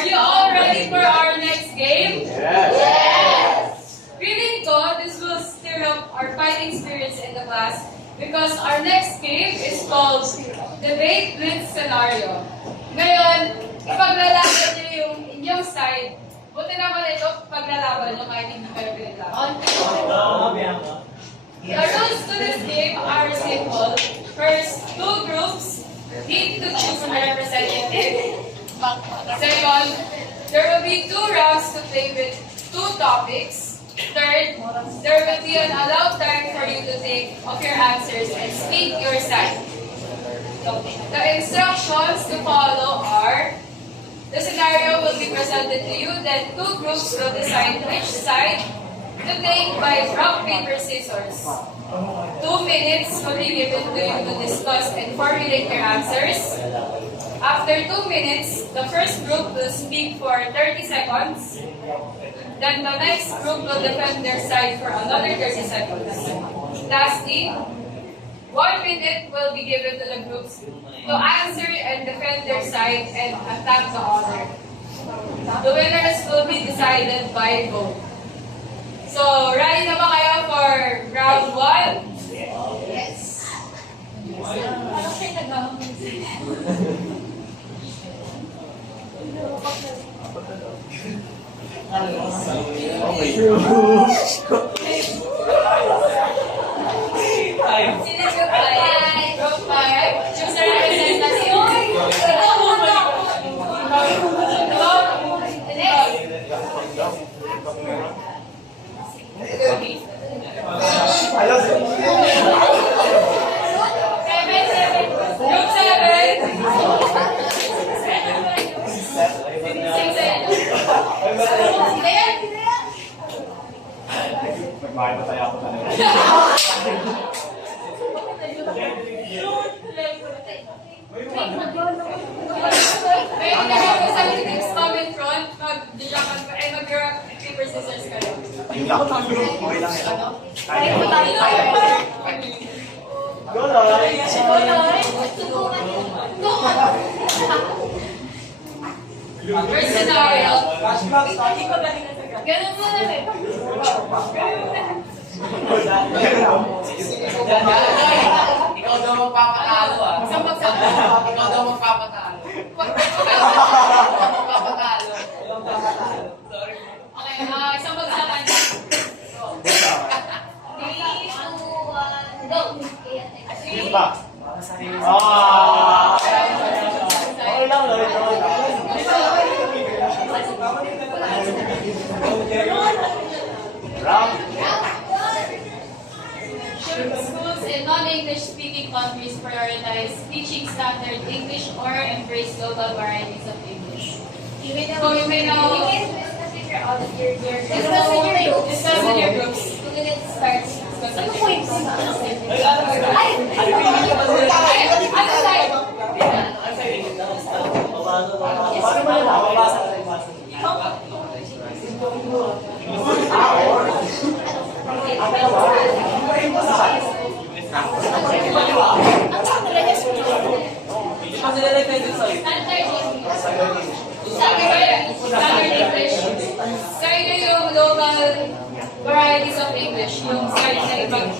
Are you all ready for our next game? Yes! Feeling ko, this will stir up our fighting spirits in the class because our next game is called Debate Blitz Scenario. Ngayon, ipaglalaban niyo yung inyong side. Buti naman ito, paglalaban nyo kahit hindi kayo pinaglaban. The rules to this game are simple. First, two groups need to choose a representative. Second, there will be 2 rounds to play with 2 topics. Third, there will be an allowed time for you to think of your answers and speak your side. The instructions to follow are: the scenario will be presented to you, then 2 groups will decide which side to take by rock, paper, scissors. 2 minutes will be given to you to discuss and formulate your answers. After 2 minutes, the first group will speak for 30 seconds. Then the next group will defend their side for another 30 seconds. Lastly, 1 minute will be given to the groups to answer and defend their side and attack the other. The winners will be decided by vote. So, ready na ba kayo for round 1? Yes! Parang siya nag-round. Sino yung group 5? Choose a representative. Group 7. Nagmahal pa tayo ako talaga. May representatives come in front, mag-rock, paper, scissors ka lang. Yung ako ng group, okay lang yan. Go, First scenario. Ganun mo na rin. Ikaw daw magpapatalo ah. Isang pagsama. Ikaw daw magpapatalo. Magpapatalo. Sorry. Okay, isang pagsama. 3, 2, 1, go! Sige pa. Ah! Okay lang, okay lang. Round. Should schools in non-English speaking countries prioritize teaching standard English or embrace global varieties of English? So you may now discuss with your groups. 2 minutes starts. Ano po yung ano side? Standard English. Side nyo yung global varieties of English. Yung side na ibang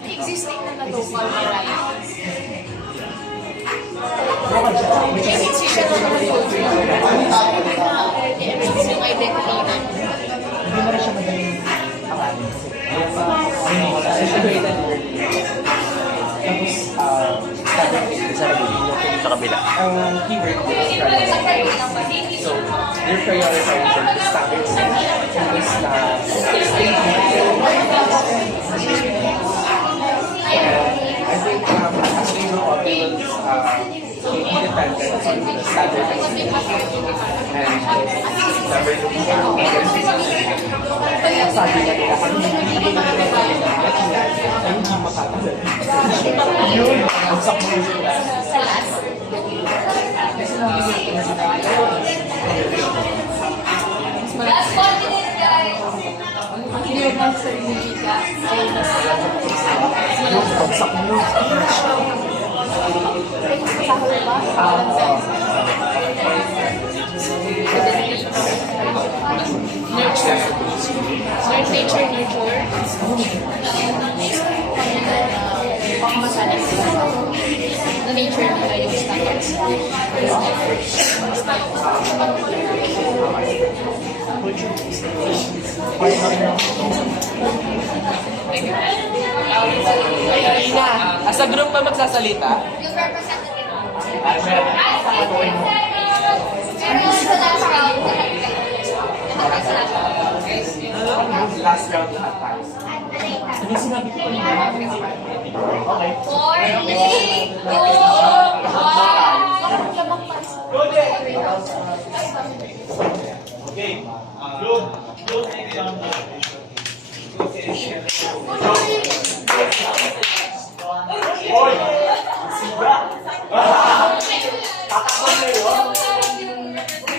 existing na local varieties. Yung identity na. Hindi mo na siya madaling pangalan kasi tapos sa kabila ang keyword is so they're prioritizing the standard English na I think as they grow up they will be independent on the standard English and never looking for sabi na nila kung hindi na nila ay hindi makakasal. Yun, ang sakmo nila. last 1 minute, guys. ng sarili wika ay mas Nature. Pangmasalas na nature nila yung standards. Ina, as a group ba magsasalita? Yung representative. Pero sa last round, Last round lahat tayo. 4, 3, 2, 1. Okay. Good. Good. Hoy! Siga! Tatakbo na yun.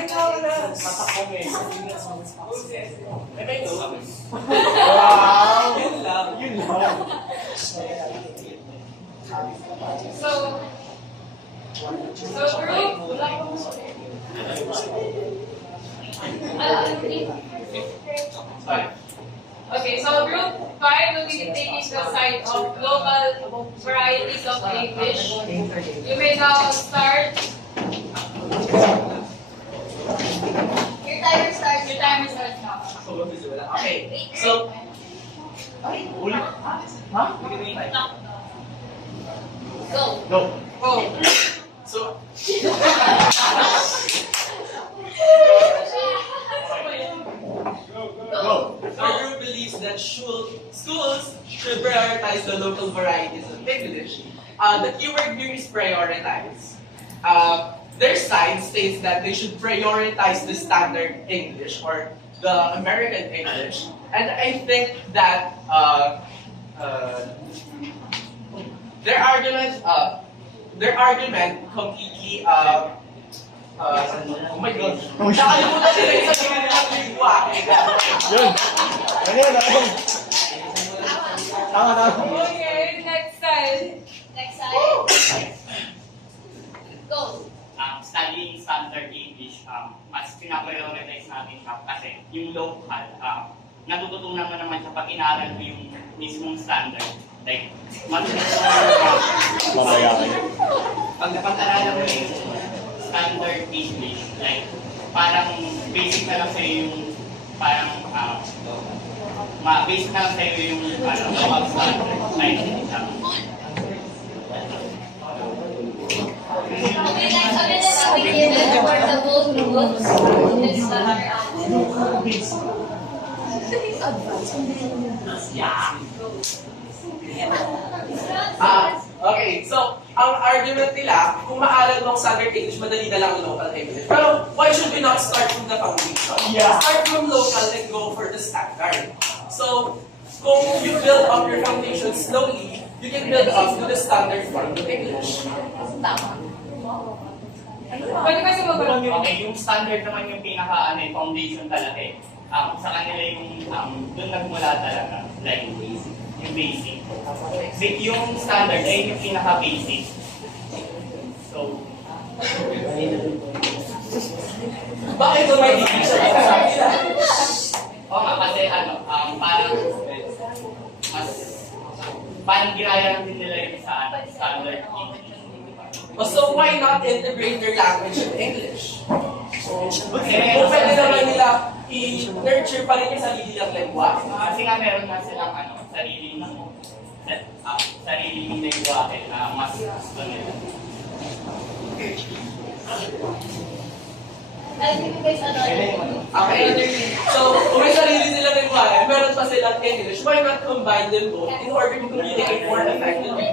Tatakbo na yun. Wow! Yun lang. Yun lang. So group, okay, so group 5 will be taking the side of global varieties of English. You may now start. Your timer starts. Your timer starts now. Okay, so... Ulit. Ha? Go. Go. Oh. So, Go. our group believes that schools should prioritize the local varieties of English. The keyword here is prioritize. Their side states that they should prioritize the standard English or the American English. And I think that their argument completely oh my god. Nakalimutan nila yung sabihin nilang lingwa. Yun. Ano yun? Ano yun? Tama. Okay, next side. Next side. Go. Studying standard English, mas pinaprioritize natin siya kasi yung local, natututunan mo naman siya pag inaral mo yung mismong standard. Like, Mamaya kayo. pag napag-aralan mo yung standard English, like, parang basic na lang sa'yo yung, parang, basic na lang sa'yo yung, local standard. Like, Okay, next. Sabi niya for the both groups. Next Okay, so, ang argument nila, kung maaral mo ang standard English, madali na lang ang local English. Pero, why should we not start from the foundation? Yeah. Start from local and go for the standard. So, kung you build up your foundation slowly, you can build up to the standard form of English. Pwede kasi mag- okay, yung standard naman yung pinaka foundation talaga eh. Sa kanila yung doon nagmula talaga, like yung basic. Yung standard ay yung pinaka basic. So, Bakit ito may division? oo nga kasi parang ginaya lang din nila yung sa standard English. So, why not integrate their language in English? Kung pwede naman nila i-nurture pa rin yung sarili ng lengwa. Kasi nga meron nga silang sariling lengguwahe na mas gusto nila. Okay. So, kung may sarili silang lengguwahe, meron pa silang English, why not combine them both in order to communicate more effectively?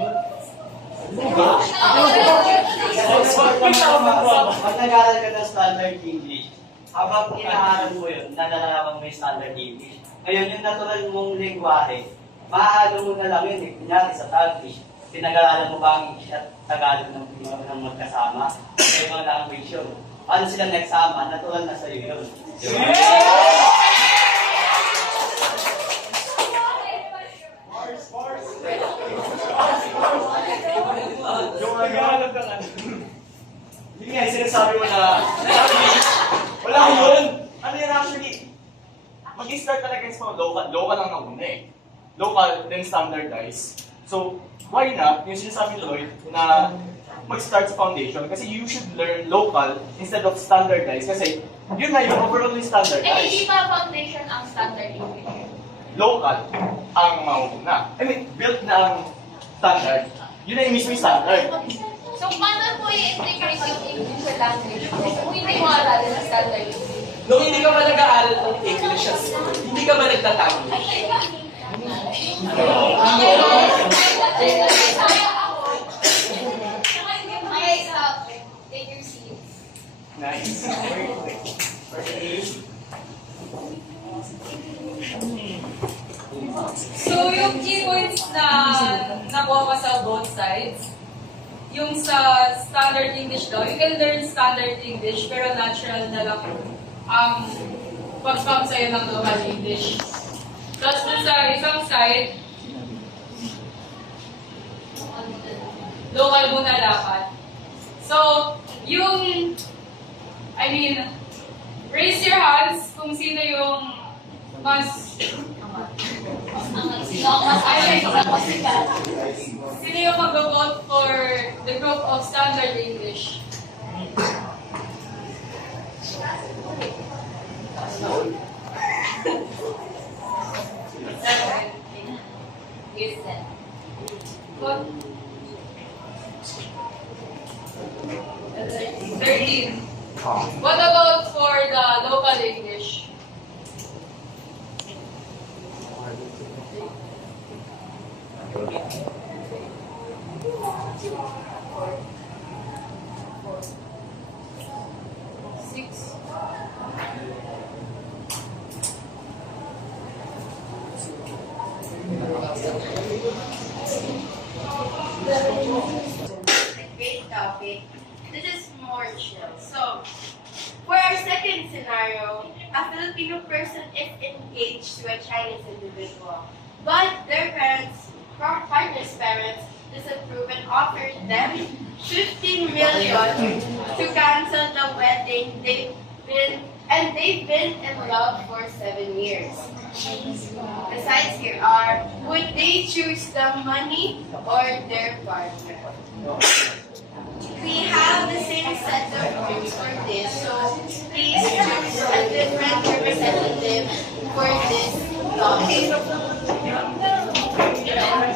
Pag nag-aaral ka ng standard English, habang inaaral mo yun, nalalaman mo yung standard English. Ngayon, yung natural mong lingwahe, maaano mo na lang yun. Kunyari sa Taglish, pinag-aaralan mo ba ang English at Tagalog ng magkasama? Kaya ibang language yun. Paano sila nagsama? Natural na sa'yo yun. gets mo, local lang nauna eh. Local, then standardized. So, why not, yung sinasabi ni Lloyd, na mag-start sa foundation, kasi you should learn local instead of standardized. Kasi, yun na yung overall Eh, hindi standardized. pa foundation ang standard English. Local ang mauna. I mean, built na ang standard. Yun na yung mismo yung standard. So, paano po i-integrate yung English sa language mo kung hindi mo aralin ang standard English? Nung hindi ka ba nag-aaral ng English at school, hindi ka ba nagtatanglish? Okay, stop. Take your seats. Nice. So, yung key points na nakuha ko sa both sides, yung sa standard English daw, you can learn standard English, pero natural na lang ang pag-come sa'yo ng local English. Tapos dun sa isang side, local muna dapat. So, yung, raise your hands kung sino yung mas sino yung mag-vote for the group of standard English? What? 13. What about for the local English? Six. Great topic. This is more chill. So, for our second scenario, a Filipino person is engaged to a Chinese individual, but their partner's parents disapprove and offered them 15 million to cancel the wedding. They've been in love for 7 years. The sides here are, would they choose the money or their partner? We have the same set of rules for this, so please choose a different representative for this topic.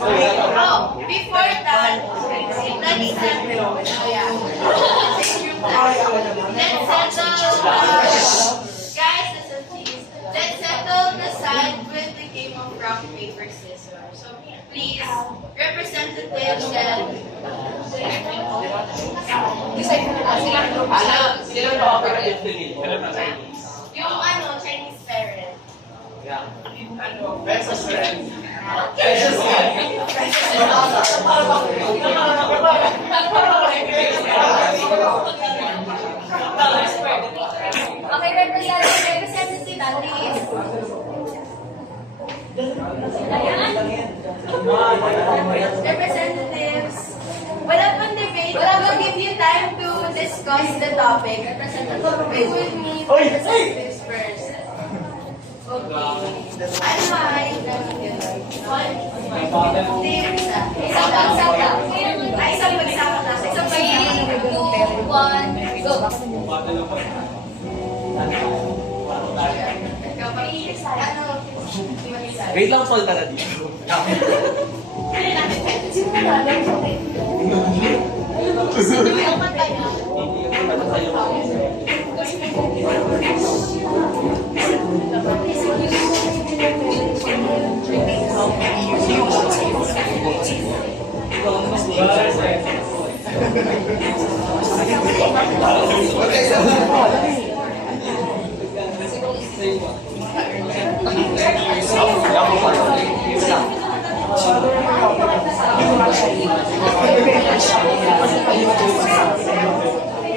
Oh, before that, let's settle. Guys, listen please. Let's settle the side with the game of rock, paper, scissors. So please, representatives and Sino na-offer gift to nila? yung Chinese parent. Best friend. Okay, representative, please. Representatives, wala pang debate. Wala pang give you time to discuss the topic. We will meet representatives first. Okay. Hi. Isang pagsaka. Ay, isang pagsaka na. Isang pagsaka. 2, 1, go. Wait lang, Sol, tala dito.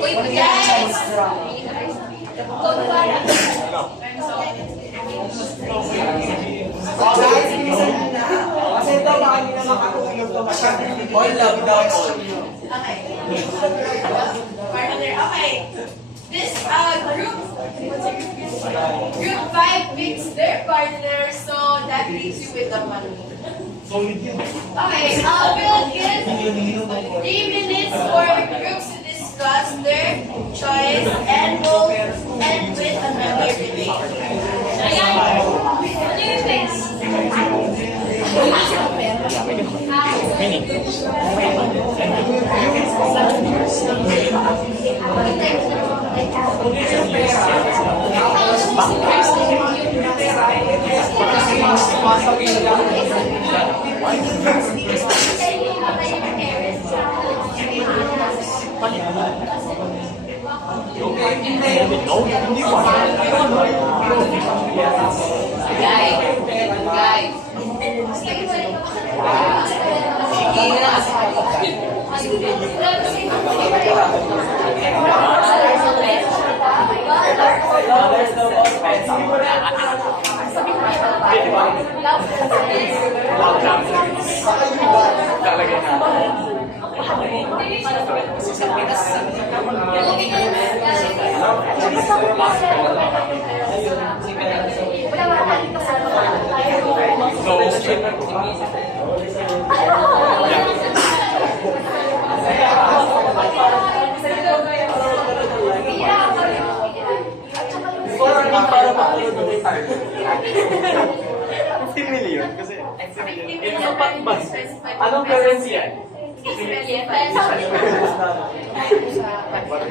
Wait, guys! All love daw, all. Okay. Partner, okay. This group Group 5 picks their partner, so that leaves you with the money. Okay, we'll give 3 minutes for groups to discuss their choice and we'll end with a memory relay. $50 million kasi Anong currency yan?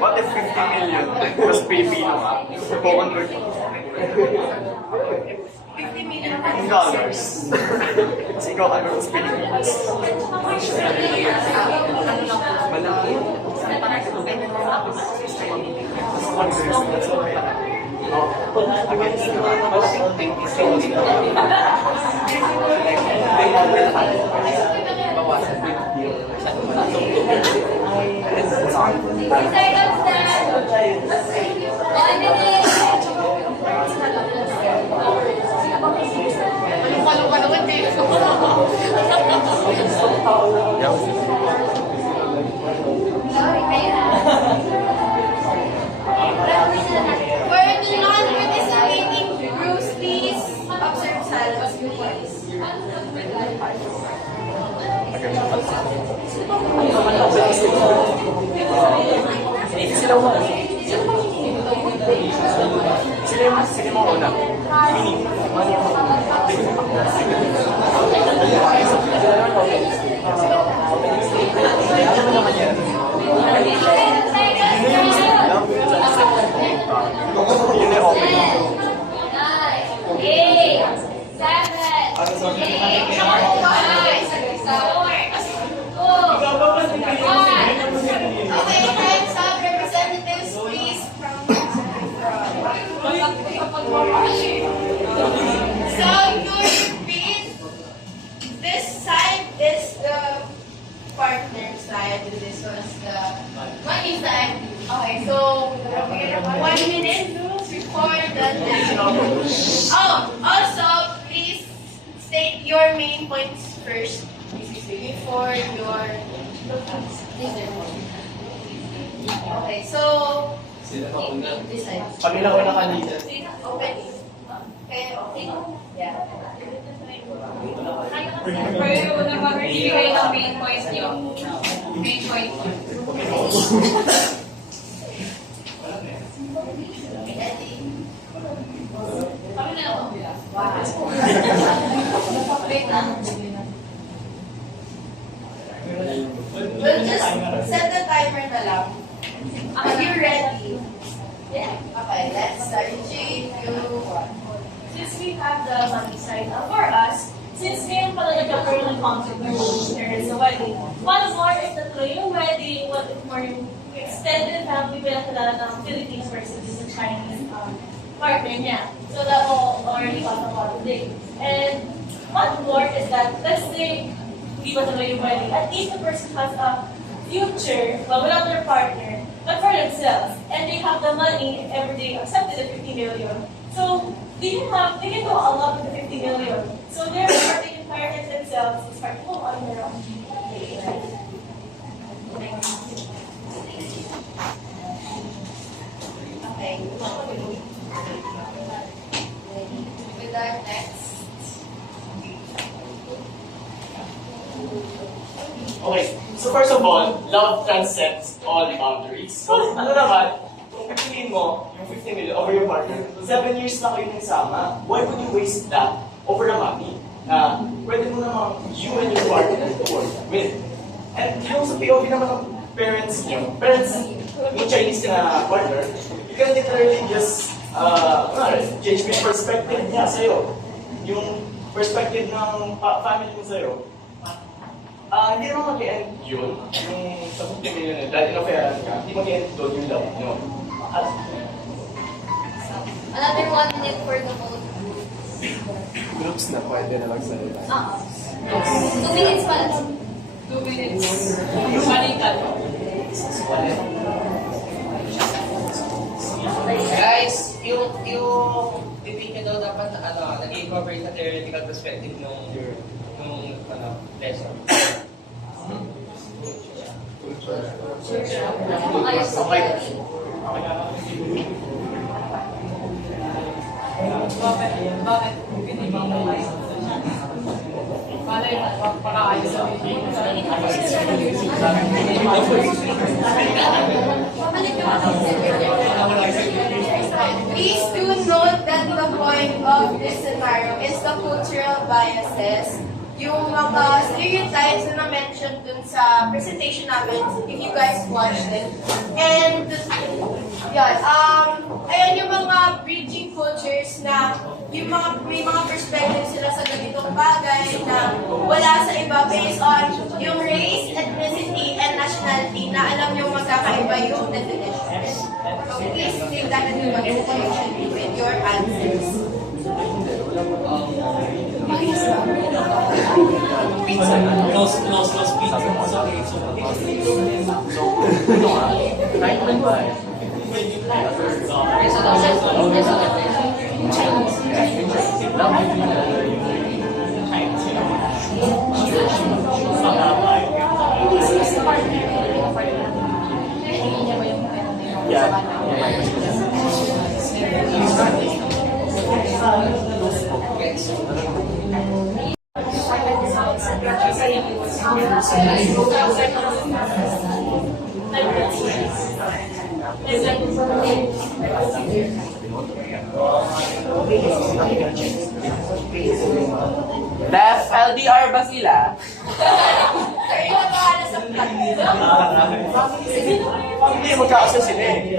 what if 50 million plus Filipino ka? Co-convert mo. 50 million In dollars. Kasi ikaw ka sa Pilipinas. Malaki. For the non-participating groups, please observe silence, please. Sila mo una. Okay, time's up. Representatives, please, So, to repeat, this side is the partner side, and this one's the money side. Okay, so 1 minute before the next. Oh, also, please state your main points first before your. Okay, so this side. Pamila ko na kanina. Okay. Okay, okay. Yeah. Pero unang magbibigay ng main points niyo. Main point niyo. We'll just set the timer na lang. Are you ready? Yeah. Okay, let's start. 3, 2, 1. Since we have the money side for us, since ngayon pala nagkakaroon ng controversy there is a wedding. What more is the yung wedding, what if more yung extended family pinakilala ng Philippines versus the Chinese partner niya. So that will already talk about today. And what more is that, let's say, hindi ba tuloy yung wedding, at least the person has a future, well, without their partner, but for themselves. And they have the money every day, accepted the 50 million. So, they can do a lot with the 50 million. So, therefore, they can prioritize themselves and start to go on their own. Okay. Okay, so first of all, love transcends all boundaries. So, ano naman, kung pipiliin mo yung 50 million over your partner, 7 years na kayo nagsama, why would you waste that over the money na pwede mo namang you and your partner to work with? And yung sa POV naman ng parents nyo, yung Chinese na partner, you can literally just change yung perspective niya sa'yo. Yung perspective ng family mo sa'yo. Hindi naman mag-end yun, yung sa 50 million dahil in-offeran ka, hindi mag-end doon yung love nyo. Another 1 minute for the vote. Groups na pwede na magsalita. 2 minutes pa lang. 2 minutes. Balikan. Guys, yung titignan daw dapat nag-cover sa theoretical perspective nung lesson. Bakit? Malay mo, pagkakaayos sa Please do note that the point of this scenario is the cultural biases, yung mga stereotypes na na-mention dun sa presentation namin, if you guys watched it. And, yan, ayan yung mga bridging cultures na yung may mga perspectives sila sa ganitong bagay na wala sa iba based on yung race, ethnicity, and nationality na alam yung magkakaiba yung definitions. So please take that into consideration with your answers. Def, LDR ba sila? Kayo na bahala sa Hindi, magkakasya sila eh.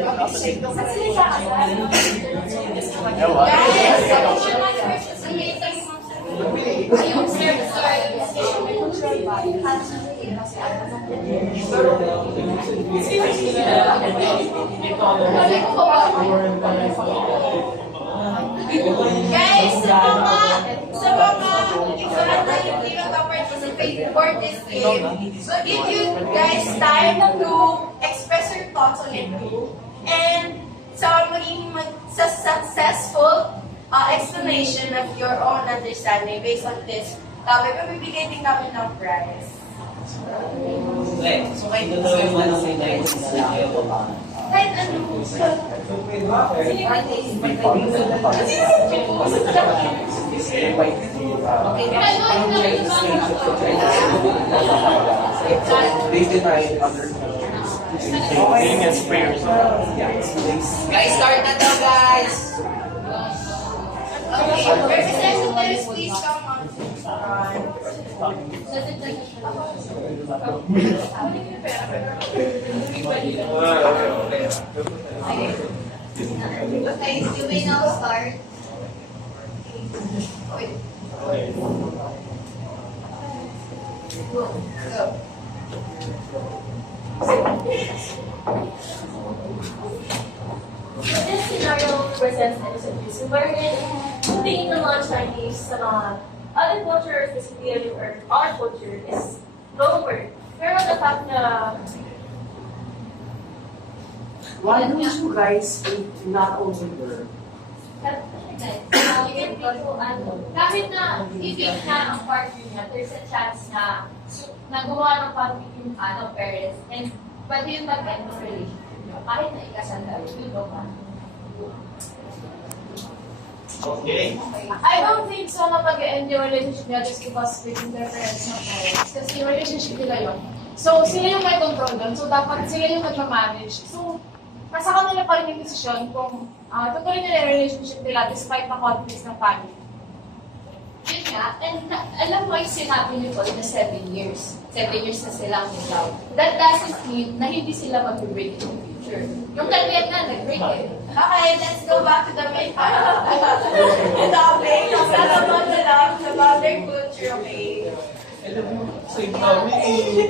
Guys, sa mga hindi nag-participate for this game, we'll give you guys time to express your thoughts on it too. And sa maging successful explanation of your own understanding based on this topic, mabibigay din kami ng prize. So kayo doon yung ano sa Kahit ano. They deny other Guys, start na daw, guys! Okay, representatives, please come on. Okay, you may now start. Go. This scenario presents an institution wherein being the non-Chinese other culture, specifically or our culture, is lower. Pero the fact na why don't you guys not only learn? kahit na ibig na ang partner niya, there's a chance na nagawa ng conflict yung parents and pwede yung mag-end ng relationship niyo kahit na ikasal na yun ba? Okay. I don't think so na pag-end yung relationship niya just because within their parents na parents. Kasi yung relationship nila yun. So, sila yung may control doon. So, dapat sila yung nagmamanage. So, nasa kanila pa rin yung desisyon kung tutuloy nila yung relationship nila despite na conflicts ng family. Yun nga, and alam mo yung sinabi ni Paul na 7 years. 7 years na silang love. That doesn't mean na hindi sila mag-break in the future. Yung kanya na, nag-break eh. Okay, let's go back to the main part of the topic. It's not about the love, it's about their culture, okay? Same family.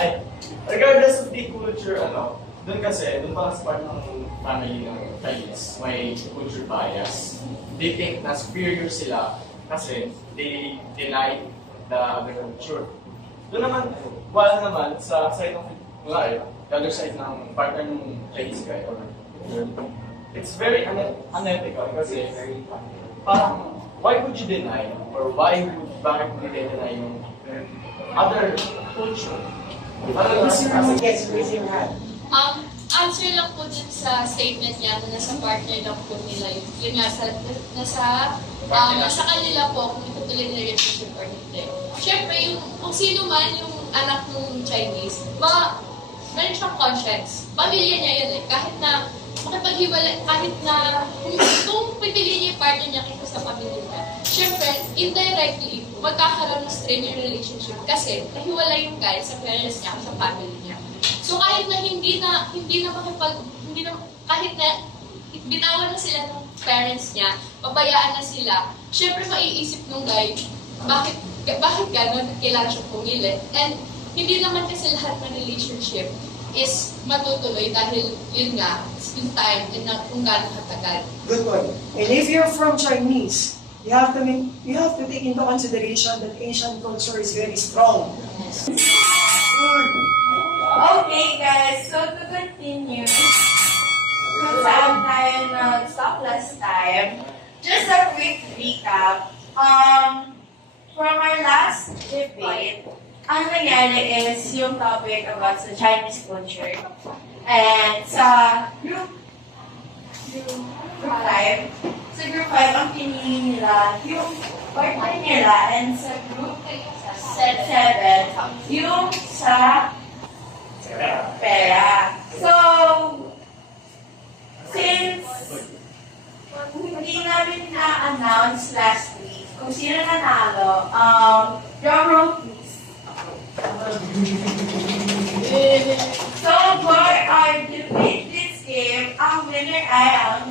Ay, regardless of the culture, doon kasi, doon pa kasi part ng family ng Chinese, may culture bias. They think na superior sila kasi they deny the other culture. Doon naman, wala naman sa side ng, the other side ng partner ng Chinese guy or girl. It's very unethical kasi parang, why would you deny or bakit mo deny yung other culture? Parang Answer lang po dun sa statement niya na nasa partner lang po nila yun nga, nasa kanila po kung itutuloy na relationship or hindi. Siyempre, kung sino man yung anak ng Chinese, meron siyang conscience. Pamilya niya yun eh. Kahit na makipaghiwalay, kahit na kung pipiliin niya yung partner niya kaysa sa pamilya niya, siyempre, indirectly, magkakaroon ng strained relationship kasi nahiwalay yung guy sa parents niya sa family niya. So kahit na kahit na bitawan na sila ng parents niya, pabayaan na sila, syempre maiisip nung guy, bakit gano'n kailangan siya pumili? And hindi naman kasi lahat ng relationship is matutuloy dahil yun nga, yung time and kung gano'n katagal. Good one. And if you're from Chinese, you have to take into consideration that Asian culture is very strong. Okay, guys, so to continue, kung saan tayo nag-stop last time, just a quick recap. From our last debate, ang nangyari is yung topic about sa Chinese culture. And sa group 5, ang pinili nila yung partner nila, and sa group 7, yung sa pera. So, since hindi namin na-announce last week kung sino nanalo, drum roll please. So, for our debate this game, ang winner ay ang